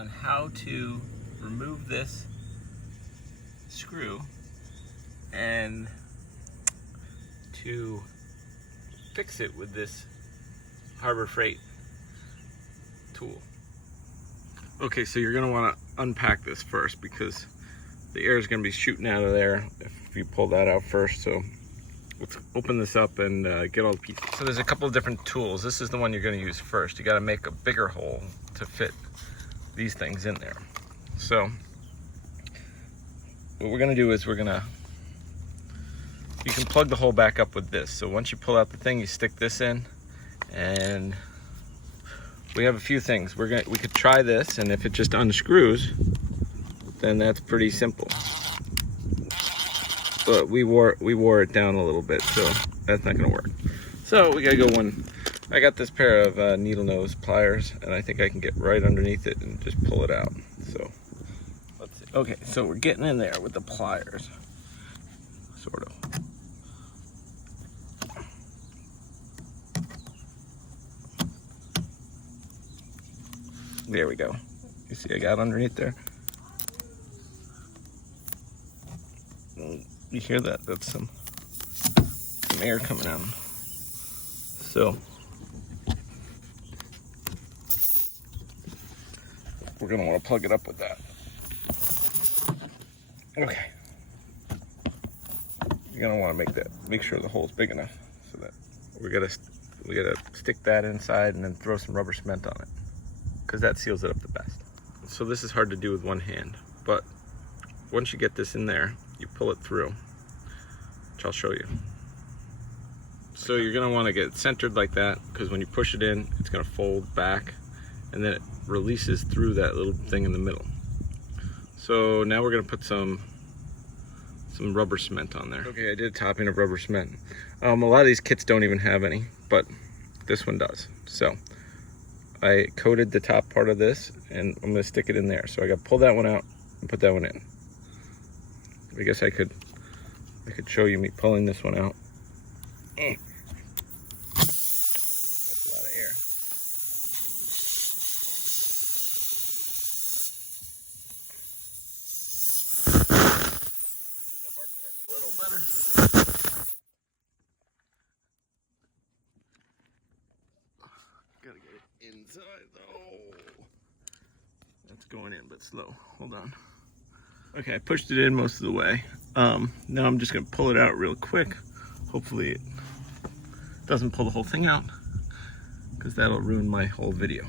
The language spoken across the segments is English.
on how to remove this screw and to fix it with this Harbor Freight tool. Okay, so you're gonna wanna unpack this first because the air is gonna be shooting out of there if you pull that out first. So let's open this up and get all the pieces. So there's a couple of different tools. This is the one you're gonna use first. You gotta make a bigger hole to fit these things in there. So what we're gonna do is you can plug the hole back up with this. So once you pull out the thing, you stick this in, and we have a few things. We could try this, and if it just unscrews, then that's pretty simple. But we wore it down a little bit, so that's not gonna work. So we gotta go I got this pair of needle nose pliers, and I think I can get right underneath it and just pull it out. So let's see. Okay, so we're getting in there with the pliers, sort of. There we go. You see I got underneath there? You hear that? That's some air coming out. So we're gonna want to plug it up with that. Okay. You're gonna want to make sure the hole's big enough so that we gotta stick that inside and then throw some rubber cement on it, because that seals it up the best. So this is hard to do with one hand, but once you get this in there, you pull it through, which I'll show you. So you're gonna wanna get it centered like that, because when you push it in, it's gonna fold back, and then it releases through that little thing in the middle. So now we're gonna put some rubber cement on there. Okay, I did a topping of rubber cement. A lot of these kits don't even have any, but this one does. So I coated the top part of this, and I'm gonna stick it in there. So I gotta pull that one out and put that one in. I guess I could show you me pulling this one out. That's a lot of air. This is the hard part. A little better. Gotta get it inside though. That's going in, but slow. Hold on. Okay, I pushed it in most of the way. Now I'm just gonna pull it out real quick. Hopefully it doesn't pull the whole thing out, because that'll ruin my whole video.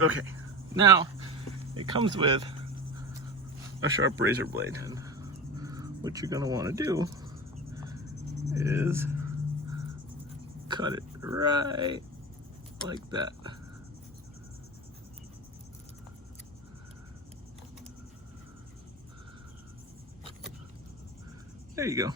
Okay, now it comes with a sharp razor blade. And what you're gonna wanna do is cut it right like that. There you go.